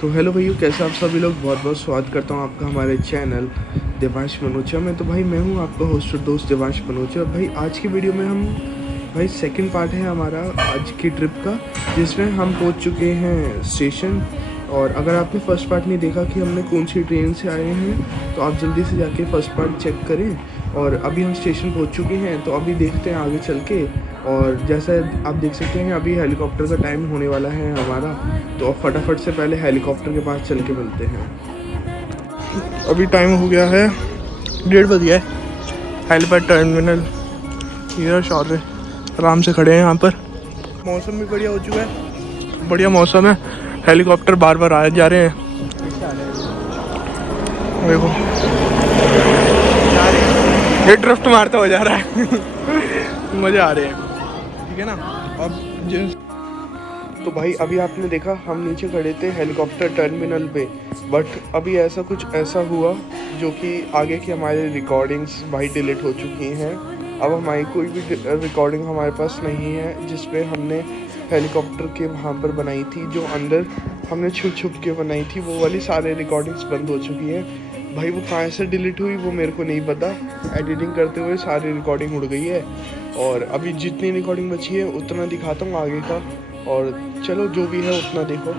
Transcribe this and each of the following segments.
तो हेलो भैया, कैसे आप सभी लोग। बहुत बहुत स्वागत करता हूँ आपका हमारे चैनल देवांश मनोचा में। तो भाई मैं हूँ आपका होस्ट और दोस्त देवांश मनोचा। और भाई आज की वीडियो में हम भाई सेकंड पार्ट है हमारा आज की ट्रिप का, जिसमें हम पहुँच चुके हैं स्टेशन। और अगर आपने फर्स्ट पार्ट नहीं देखा कि हमने कौन सी ट्रेन से आए हैं, तो आप जल्दी से जाके फर्स्ट पार्ट चेक करें। और अभी हम स्टेशन पहुँच चुके हैं, तो अभी देखते हैं आगे चल के। और जैसा आप देख सकते हैं अभी हेलीकॉप्टर का टाइम होने वाला है हमारा, तो अब फटाफट से पहले हेलीकॉप्टर के पास चल के मिलते हैं। अभी टाइम हो गया है 1:30 बज गया है। हेलीपैड टर्मिनल ये शौर्य आराम से खड़े हैं यहाँ पर। मौसम भी बढ़िया हो चुका है, बढ़िया मौसम है। हेलीकॉप्टर बार बार आए जा रहे हैं, देखो ये ड्रिफ्ट मारता हो जा रहा है। मज़े आ रहे हैं, ठीक है ना। अब तो भाई अभी आपने देखा हम नीचे खड़े थे हेलीकॉप्टर टर्मिनल पे, बट अभी ऐसा हुआ जो कि आगे की हमारी रिकॉर्डिंग्स भाई डिलीट हो चुकी हैं। अब हमारी कोई भी रिकॉर्डिंग हमारे पास नहीं है जिसपे हमने हेलीकॉप्टर के वहाँ पर बनाई थी, जो अंदर हमने छुप छुप के बनाई थी, वो वाली सारी रिकॉर्डिंग्स बंद हो चुकी हैं। भाई वो कहाँ से डिलीट हुई वो मेरे को नहीं पता, एडिटिंग करते हुए सारी रिकॉर्डिंग उड़ गई है। और अभी जितनी रिकॉर्डिंग बची है उतना दिखाता हूँ आगे का, और चलो जो भी है उतना देखो।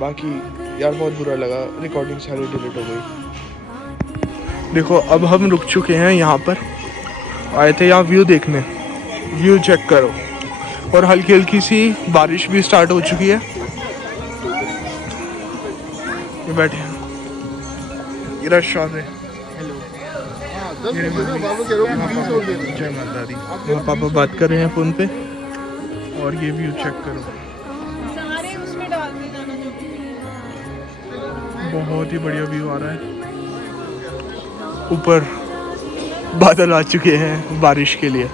बाकी यार बहुत बुरा लगा, रिकॉर्डिंग सारी डिलीट हो गई। देखो अब हम रुक चुके हैं यहाँ पर, आए थे यहाँ व्यू देखने, व्यू चेक करो। और हल्की हल्की सी बारिश भी स्टार्ट हो चुकी है। ये बैठे हैं, ये रश है। जय माता दी। वहाँ पापा बात कर रहे हैं फ़ोन पे, और ये व्यू चेक करो, बहुत ही बढ़िया व्यू आ रहा है। ऊपर बादल आ चुके हैं बारिश के लिए।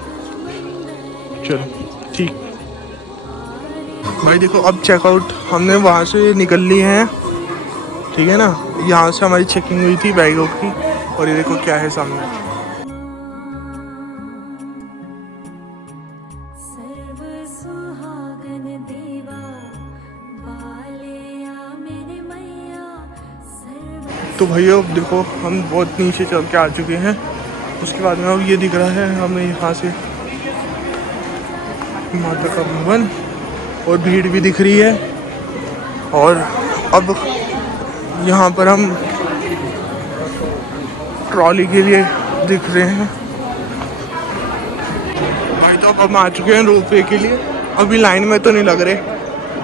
चलो ठीक भाई, देखो अब चेकआउट हमने वहाँ से निकल लिए हैं, ठीक है ना। यहाँ से हमारी चेकिंग हुई थी बैगों की, और ये देखो क्या है सामने। तो भैया अब देखो हम बहुत नीचे चल के आ चुके हैं। उसके बाद में अब ये दिख रहा है हमें यहाँ से माता का भवन, और भीड़ भी दिख रही है। और अब यहाँ पर हम ट्रॉली के लिए दिख रहे हैं भाई। तो अब हम आ चुके हैं रोपवे के लिए। अभी लाइन में तो नहीं लग रहे,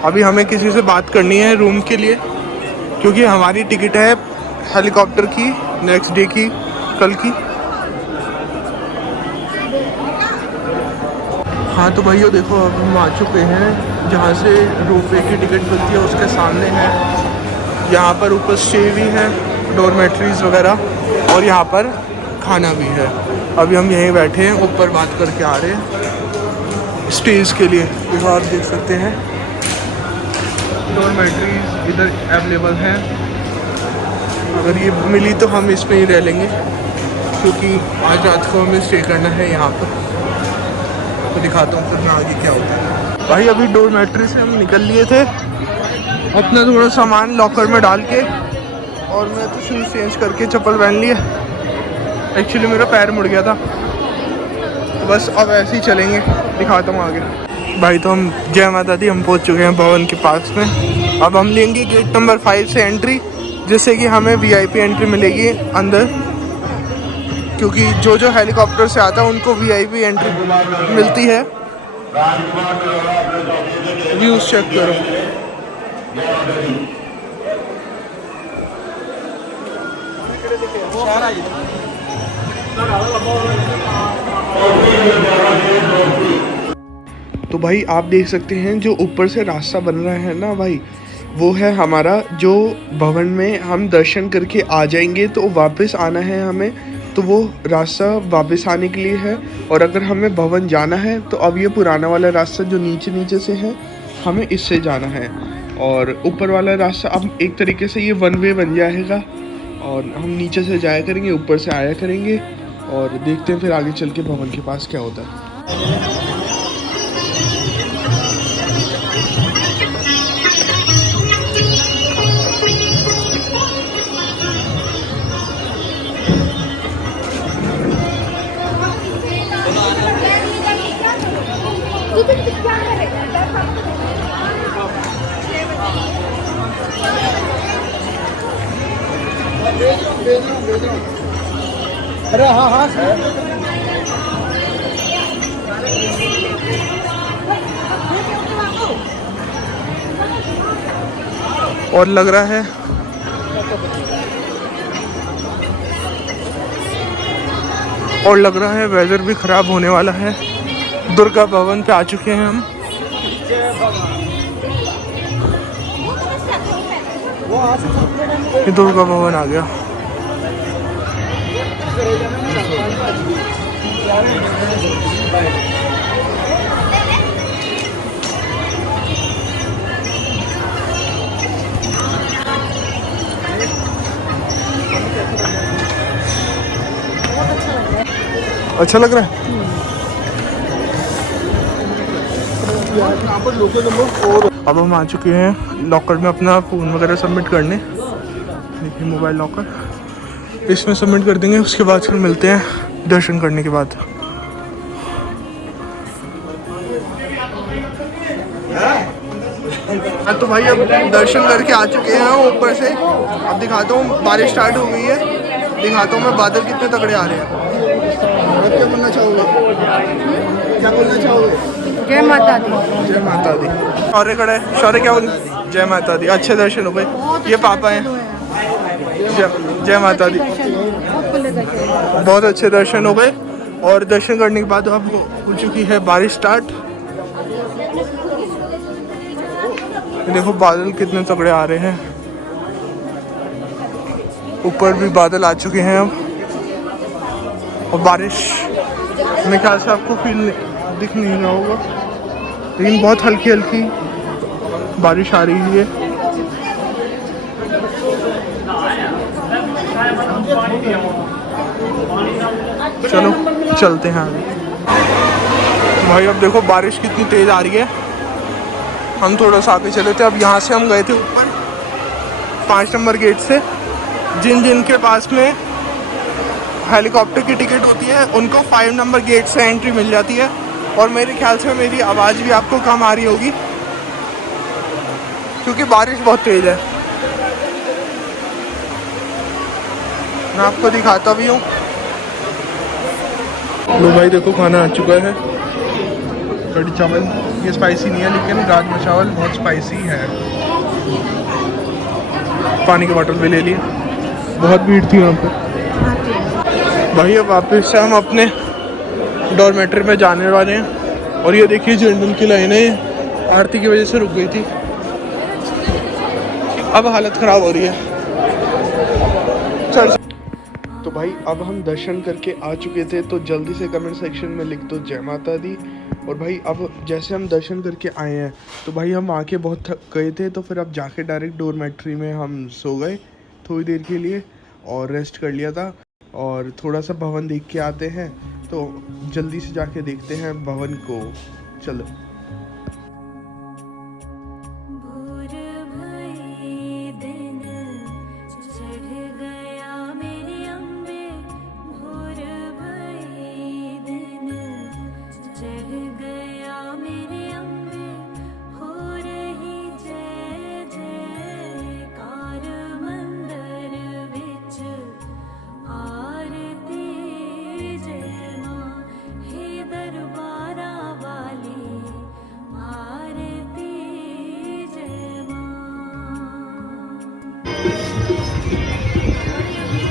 अभी हमें किसी से बात करनी है रूम के लिए, क्योंकि हमारी टिकट है हेलीकॉप्टर की नेक्स्ट डे की, कल की। हाँ तो भाइयों देखो अब हम आ चुके हैं जहाँ से रोपवे की टिकट मिलती है, उसके सामने है। यहाँ पर ऊपर स्टे भी है, डॉर्मेट्रीज वगैरह, और यहाँ पर खाना भी है। अभी हम यहीं बैठे हैं, ऊपर बात करके आ रहे हैं स्टेज के लिए। देखो आप देख सकते हैं डॉर्मेट्रीज इधर अवेलेबल हैं। अगर ये मिली तो हम इसमें ही रह लेंगे, क्योंकि आज रात को हमें स्टे करना है यहाँ पर। तो दिखाता हूँ फिर मैं आगे क्या होता है। भाई अभी डॉर्मेट्री से हम निकल लिए थे, अपना थोड़ा सामान लॉकर में डाल के, और मैं तो शूज़ चेंज करके चप्पल पहन लिए। एक्चुअली मेरा पैर मुड़ गया था, तो बस अब ऐसे ही चलेंगे, दिखाता हूँ आगे। भाई तो हम जय माता दी, हम पहुँच चुके हैं भवन के पास में। अब हम लेंगे गेट नंबर 5 से एंट्री, जिससे कि हमें VIP एंट्री मिलेगी अंदर, क्योंकि जो जो हेलीकॉप्टर से आता है उनको VIP एंट्री मिलती है। व्यूज चेक करो, तो भाई आप देख सकते हैं जो ऊपर से रास्ता बन रहा है ना भाई, वो है हमारा जो भवन में हम दर्शन करके आ जाएंगे तो वापस आना है हमें, तो वो रास्ता वापस आने के लिए है। और अगर हमें भवन जाना है तो अब ये पुराना वाला रास्ता जो नीचे से है, हमें इससे जाना है। और ऊपर वाला रास्ता अब एक तरीके से ये 1 वे बन जाएगा, और हम नीचे से जाया करेंगे, ऊपर से आया करेंगे। और देखते हैं फिर आगे चल के भवन के पास क्या होता है। अरे हाँ हाँ और लग रहा है वेदर भी खराब होने वाला है। दुर्गा भवन पे आ चुके हैं हम। ये दुर्गा भवन आ गया। अच्छा लग रहा है। अब हम आ चुके हैं लॉकर में अपना फ़ोन वगैरह सबमिट करने। देखिए मोबाइल लॉकर, इसमें सबमिट कर देंगे। उसके बाद फिर मिलते हैं दर्शन करने के बाद। तो भाई अब दर्शन करके आ चुके हैं ऊपर से। अब दिखाता हूँ, बारिश स्टार्ट हो गई है। दिखाता हूँ मैं बादल कितने तगड़े आ रहे हैं। क्या बोलना चाहोगे? क्या बोलना चाहोगे? जय माता दी। जय माता दी। शौर्य खड़ा है। शौर्य क्या बोल? जय माता दी। अच्छे दर्शन हो गए। ये पापा हैं। जय माता दी। बहुत अच्छे दर्शन हो गए। और दर्शन करने के बाद अब हो चुकी है बारिश स्टार्ट। देखो बादल कितने तगड़े आ रहे हैं। ऊपर भी बादल आ चुके हैं अब। और बारिश मेरे ख्याल से आपको दिख नहीं रहा होगा, लेकिन बहुत हल्की हल्की बारिश आ रही है। चलो चलते हैं आगे। भाई अब देखो बारिश कितनी तेज आ रही है। हम थोड़ा सा आगे चले थे। अब यहाँ से हम गए थे ऊपर 5 नंबर गेट से। जिन के पास में हेलीकॉप्टर की टिकट होती है उनको 5 नंबर गेट से एंट्री मिल जाती है। और मेरे ख्याल से मेरी आवाज़ भी आपको कम आ रही होगी क्योंकि बारिश बहुत तेज़ है। मैं आपको दिखाता भी हूँ। लो भाई देखो खाना आ चुका है। कढ़ी चावल, ये स्पाइसी नहीं है लेकिन राजमा चावल बहुत स्पाइसी है। पानी की बोतल भी ले ली। बहुत भीड़ थी वहाँ पे। भाई अब वापस से हम अपने डॉर्मेट्री में जाने वाले हैं। और ये देखिए जनरल की लाइनें आरती की वजह से रुक गई थी। अब हालत ख़राब हो रही है। चल तो भाई अब हम दर्शन करके आ चुके थे, तो जल्दी से कमेंट सेक्शन में लिख दो जय माता दी। और भाई अब जैसे हम दर्शन करके आए हैं तो भाई हम आके बहुत थक गए थे, तो फिर अब जाके डायरेक्ट डॉर्मेट्री में हम सो गए थोड़ी देर के लिए और रेस्ट कर लिया था। और थोड़ा सा भवन देख के आते हैं, तो जल्दी से जाके देखते हैं भवन को। चलो।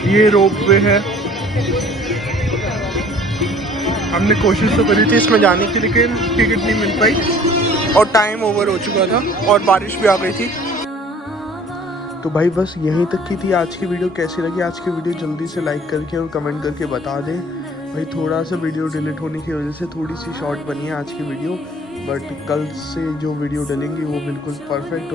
ये रोपवे है। हमने कोशिश तो करी थी इसमें जाने की, लेकिन टिकट नहीं मिल पाई और टाइम ओवर हो चुका था और बारिश भी आ गई थी। तो भाई बस यहीं तक की थी आज की वीडियो। कैसी लगी आज की वीडियो जल्दी से लाइक करके और कमेंट करके बता दें। भाई थोड़ा सा वीडियो डिलीट होने की वजह से थोड़ी सी शॉर्ट बनी है आज की वीडियो, बट कल से जो वीडियो डलेंगी वो बिल्कुल परफेक्ट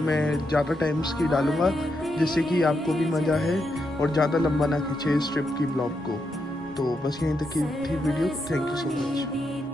मैं ज़्यादा टाइम्स की डालूँगा, जिससे कि आपको भी मज़ा है और ज़्यादा लंबा ना खींचे इस ट्रिप की ब्लॉग को। तो बस यहीं तक की थी video. Thank you so much.